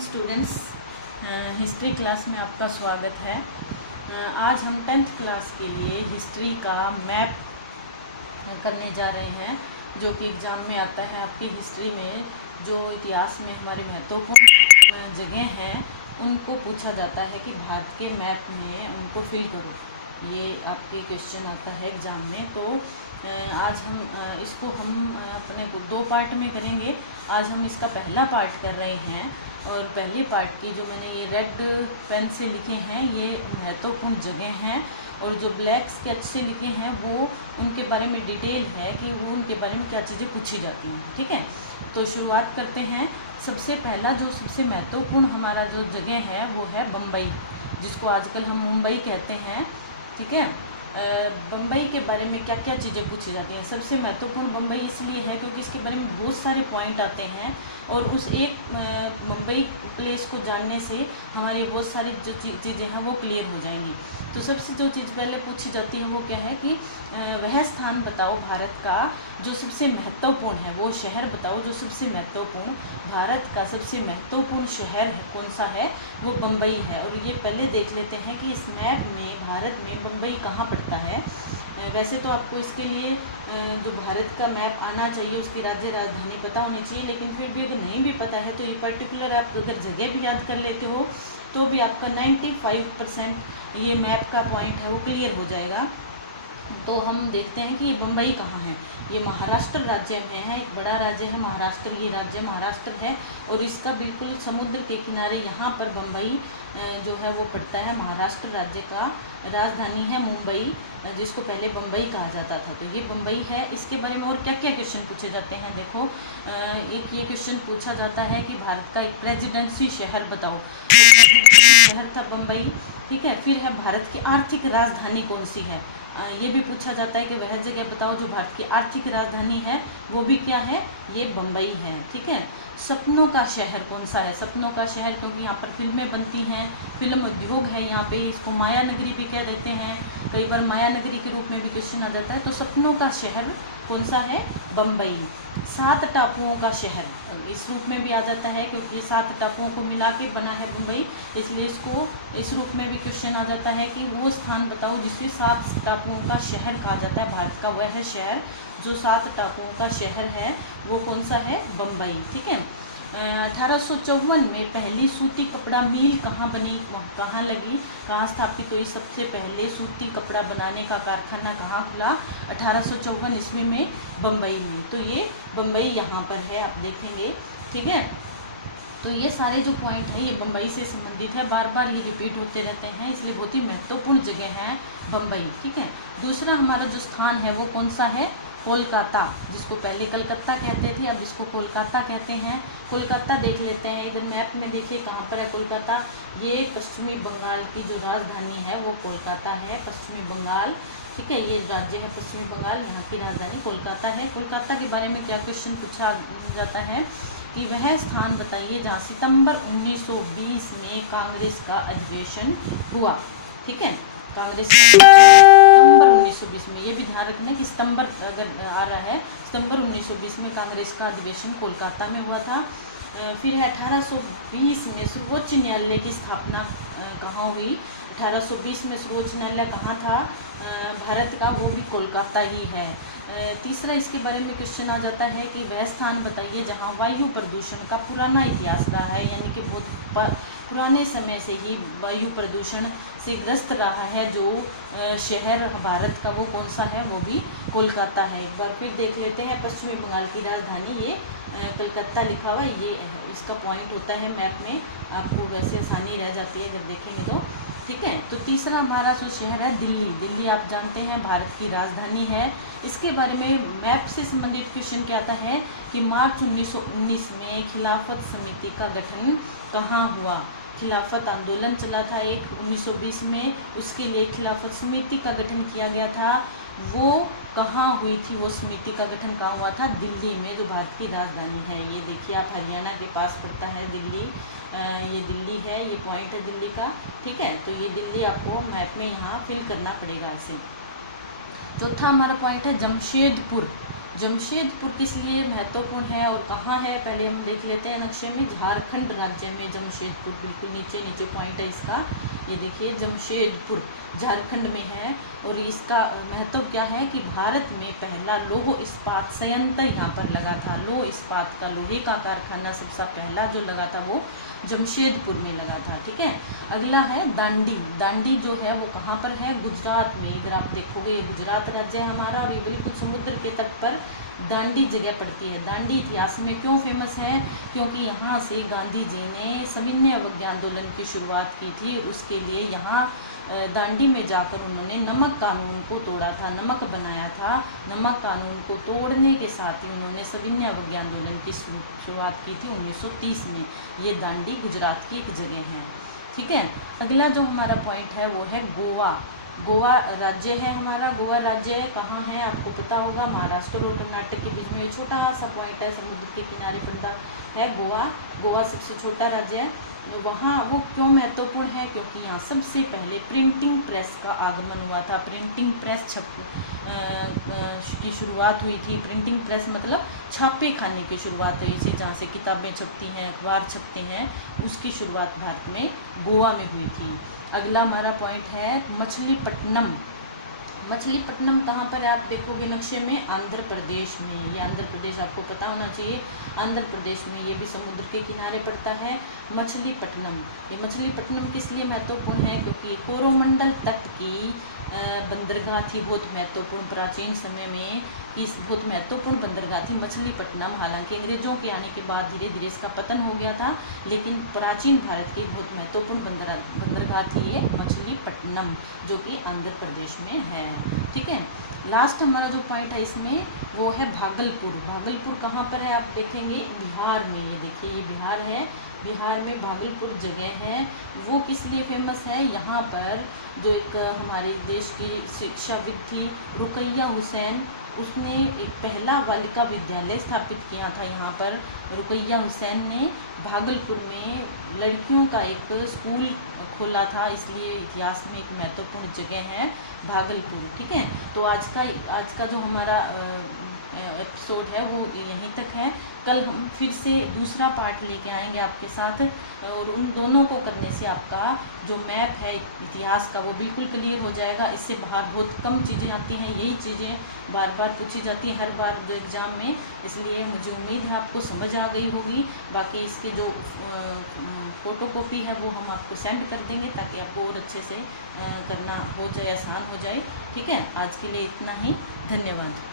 Students, history class में आपका स्वागत है। आज हम 10th क्लास के लिए हिस्ट्री का मैप करने जा रहे हैं, जो कि एग्ज़ाम में आता है। आपकी हिस्ट्री में जो इतिहास में हमारे महत्वपूर्ण जगह हैं उनको पूछा जाता है कि भारत के मैप में उनको फिल करो। ये आपके क्वेश्चन आता है एग्ज़ाम में। तो आज हम अपने को 2 पार्ट में करेंगे। आज हम इसका पहला पार्ट कर रहे हैं और पहली पार्ट की जो मैंने ये रेड पेन से लिखे हैं ये महत्वपूर्ण जगह हैं, और जो ब्लैक स्केच से लिखे हैं वो उनके बारे में डिटेल है कि वो उनके बारे में क्या चीज़ें पूछी जाती हैं। ठीक है, तो शुरुआत करते हैं। सबसे पहला जो सबसे महत्वपूर्ण हमारा जो जगह है वो है बम्बई, जिसको आजकल हम मुंबई कहते हैं। ठीक है, बम्बई के बारे में क्या क्या चीज़ें पूछी जाती हैं। सबसे महत्वपूर्ण बम्बई इसलिए है क्योंकि इसके बारे में बहुत सारे पॉइंट आते हैं, और उस एक मुंबई प्लेस को जानने से हमारी बहुत सारी जो चीज़ें हैं वो क्लियर हो जाएंगी। तो सबसे जो चीज़ पहले पूछी जाती है वो क्या है कि वह स्थान बताओ भारत का जो सबसे महत्वपूर्ण है, वो शहर बताओ जो सबसे महत्वपूर्ण, भारत का सबसे महत्वपूर्ण शहर है कौन सा है, वो बम्बई है। और ये पहले देख लेते हैं कि इस मैप में भारत में बम्बई कहाँ पड़ता है। वैसे तो आपको इसके लिए जो भारत का मैप आना चाहिए उसकी राज्य राजधानी पता होनी चाहिए, लेकिन फिर भी अगर नहीं भी पता है तो ये पर्टिकुलर आप अगर जगह भी याद कर लेते हो तो भी आपका 95% ये मैप का पॉइंट है वो क्लियर हो जाएगा। तो हम देखते हैं कि ये बम्बई कहाँ है। ये महाराष्ट्र राज्य में है, एक बड़ा राज्य है महाराष्ट्र। ये राज्य महाराष्ट्र है और इसका बिल्कुल समुद्र के किनारे यहाँ पर बम्बई जो है वो पड़ता है। महाराष्ट्र राज्य का राजधानी है मुंबई, जिसको पहले बम्बई कहा जाता था। तो ये बम्बई है। इसके बारे में और क्या क्या क्वेश्चन पूछे जाते हैं देखो। एक ये क्वेश्चन पूछा जाता है कि भारत का एक प्रेसिडेंसी शहर बताओ, तो शहर था बम्बई। ठीक है, फिर है भारत की आर्थिक राजधानी कौन सी है, ये भी पूछा जाता है कि वह जगह बताओ जो भारत की आर्थिक राजधानी है, वो भी क्या है, ये बम्बई है। ठीक है, सपनों का शहर कौन सा है, सपनों का शहर क्योंकि यहाँ पर फिल्में बनती हैं, फिल्म उद्योग है यहाँ पे, इसको माया नगरी भी कह देते हैं, कई बार माया नगरी के रूप में भी क्वेश्चन आ जाता है। तो सपनों का शहर कौन सा है, बम्बई। 7 टापुओं का शहर इस रूप में भी आ जाता है क्योंकि ये 7 टापुओं को मिला के बना है बम्बई, इसलिए इसको इस रूप में भी क्वेश्चन आ जाता है कि वो स्थान बताओ जिसे 7 टापुओं का शहर कहा जाता है। भारत का वह शहर जो 7 टापुओं का शहर है वो कौन सा है, बम्बई। ठीक है, 1854 में पहली सूती कपड़ा मिल कहाँ बनी, कहाँ लगी, कहाँ स्थापित हुई, सबसे पहले सूती कपड़ा बनाने का कारखाना कहाँ खुला, 1854 ईस्वी में बम्बई में। तो ये बम्बई यहाँ पर है, आप देखेंगे। ठीक है, तो ये सारे जो पॉइंट है ये बम्बई से संबंधित है, बार बार ये रिपीट होते रहते हैं, इसलिए बहुत ही महत्वपूर्ण जगह है बम्बई। ठीक है, दूसरा हमारा जो स्थान है वो कौन सा है, कोलकाता, जिसको पहले कलकत्ता कहते थे, अब इसको कोलकाता कहते हैं। कोलकाता देख लेते हैं, इधर मैप में देखिए कहाँ पर है कोलकाता। ये पश्चिमी बंगाल की जो राजधानी है वो कोलकाता है, पश्चिमी बंगाल। ठीक है, ये राज्य है पश्चिमी बंगाल, यहाँ की राजधानी कोलकाता है। कोलकाता के बारे में क्या क्वेश्चन पूछा जाता है कि वह स्थान बताइए जहाँ सितंबर 1920 में कांग्रेस का अधिवेशन हुआ। ठीक है, कांग्रेस का सितंबर 1920 में, ये भी ध्यान रखना कि सितंबर अगर आ रहा है, सितंबर 1920 में कांग्रेस का अधिवेशन कोलकाता में हुआ था। फिर है 1820 में सर्वोच्च न्यायालय की स्थापना कहाँ हुई, 1820 में सर्वोच्च न्यायालय कहाँ था भारत का, वो भी कोलकाता ही है। तीसरा इसके बारे में क्वेश्चन आ जाता है कि वह स्थान बताइए जहाँ वायु प्रदूषण का पुराना इतिहास रहा है, यानी कि बहुत पुराने समय से ही वायु प्रदूषण से ग्रस्त रहा है जो शहर भारत का, वो कौन सा है, वो भी कोलकाता है। एक बार फिर देख लेते हैं, पश्चिमी बंगाल की राजधानी ये कलकत्ता लिखा हुआ, ये इसका पॉइंट होता है मैप में, आपको वैसे आसानी रह जाती है अगर देखेंगे तो। ठीक है, तो तीसरा हमारा जो शहर है दिल्ली। दिल्ली आप जानते हैं भारत की राजधानी है। इसके बारे में मैप से संबंधित क्वेश्चन क्या आता है कि मार्च 1919 में खिलाफत समिति का गठन कहाँ हुआ, खिलाफत आंदोलन चला था एक 1920 में, उसके लिए खिलाफत समिति का गठन किया गया था। वो कहाँ हुई थी, वो समिति का गठन कहाँ हुआ था, दिल्ली में, जो भारत की राजधानी है। ये देखिए आप, हरियाणा के पास पड़ता है दिल्ली, ये दिल्ली है, ये पॉइंट है दिल्ली का। ठीक है, तो ये दिल्ली आपको मैप में यहाँ फिल करना पड़ेगा ऐसे। चौथा हमारा पॉइंट है जमशेदपुर। जमशेदपुर किस लिए महत्वपूर्ण है और कहाँ है, पहले हम देख लेते हैं नक्शे में। झारखंड राज्य में जमशेदपुर, बिल्कुल नीचे नीचे पॉइंट है इसका, ये देखिए जमशेदपुर झारखंड में है। और इसका महत्व क्या है कि भारत में पहला लौह इस्पात संयंत्र यहाँ पर लगा था। लौह इस्पात का, लोहे का कारखाना सबसे पहला जो लगा था वो जमशेदपुर में लगा था। ठीक है, अगला है दांडी। दांडी जो है वो कहाँ पर है, गुजरात में। इधर आप देखोगे ये गुजरात राज्य है हमारा, और ये बिल्कुल समुद्र के तट पर दांडी जगह पड़ती है। दांडी इतिहास में क्यों फेमस है, क्योंकि यहाँ से गांधी जी ने सविनय अवज्ञा आंदोलन की शुरुआत की थी। उसके लिए यहाँ दांडी में जाकर उन्होंने नमक कानून को तोड़ा था, नमक बनाया था। नमक कानून को तोड़ने के साथ ही उन्होंने सविनय अवज्ञा आंदोलन की शुरुआत की थी 1930 में। ये दांडी गुजरात की एक जगह है। ठीक है, अगला जो हमारा पॉइंट है वो है गोवा। गोवा राज्य है हमारा। गोवा राज्य कहाँ है आपको पता होगा, महाराष्ट्र और कर्नाटक के बीच में। ये छोटा सा पॉइंट है, समुद्र के किनारे पड़ता है गोवा। गोवा सबसे छोटा राज्य है। वहाँ वो क्यों महत्वपूर्ण है, क्योंकि यहाँ सबसे पहले प्रिंटिंग प्रेस का आगमन हुआ था। प्रिंटिंग प्रेस की शुरुआत हुई थी। प्रिंटिंग प्रेस मतलब छापे खाने की शुरुआत हुई थी, जहाँ से किताबें छपती हैं, अखबार छपते हैं, उसकी शुरुआत भारत में गोवा में हुई थी। अगला हमारा पॉइंट है मछलीपट्टनम। मछलीपट्टनम कहाँ पर है आप देखोगे नक्शे में, आंध्र प्रदेश में। ये आंध्र प्रदेश आपको पता होना चाहिए, आंध्र प्रदेश में, ये भी समुद्र के किनारे पड़ता है मछलीपट्टनम। ये मछलीपट्टनम किस लिए महत्वपूर्ण है, क्योंकि कोरोमंडल तट की बंदरगाह थी, बहुत महत्वपूर्ण। प्राचीन समय में इस बहुत महत्वपूर्ण बंदरगाह थी मछलीपट्टनम। हालांकि अंग्रेजों के आने के बाद धीरे धीरे इसका पतन हो गया था, लेकिन प्राचीन भारत की बहुत महत्वपूर्ण बंदरगाह थी ये मछलीपट्टनम, जो कि आंध्र प्रदेश में है। ठीक है, लास्ट हमारा जो पॉइंट है इसमें वो है भागलपुर। भागलपुर कहाँ पर है आप देखेंगे, बिहार में। ये देखिए ये बिहार है, बिहार में भागलपुर जगह है। वो किस लिए फेमस है, यहाँ पर जो एक हमारे देश की शिक्षाविद थी रुकैया हुसैन, उसने एक पहला बालिका विद्यालय स्थापित किया था यहाँ पर। रुकैया हुसैन ने भागलपुर में लड़कियों का एक स्कूल खोला था, इसलिए इतिहास में एक महत्वपूर्ण जगह है भागलपुर। ठीक है, तो आज का जो हमारा एपिसोड है वो यहीं तक है। कल हम फिर से दूसरा पार्ट लेके आएंगे आपके साथ, और उन दोनों को करने से आपका जो मैप है इतिहास का वो बिल्कुल क्लियर हो जाएगा। इससे बाहर बहुत कम चीज़ें आती हैं, यही चीज़ें बार बार पूछी जाती हैं हर बार एग्ज़ाम में, इसलिए मुझे उम्मीद है आपको समझ आ गई होगी। बाकी इसके जो फ़ोटोकॉपी है वो हम आपको सेंड कर देंगे, ताकि आपको और अच्छे से करना हो जाए, आसान हो जाए। ठीक है, आज के लिए इतना ही, धन्यवाद।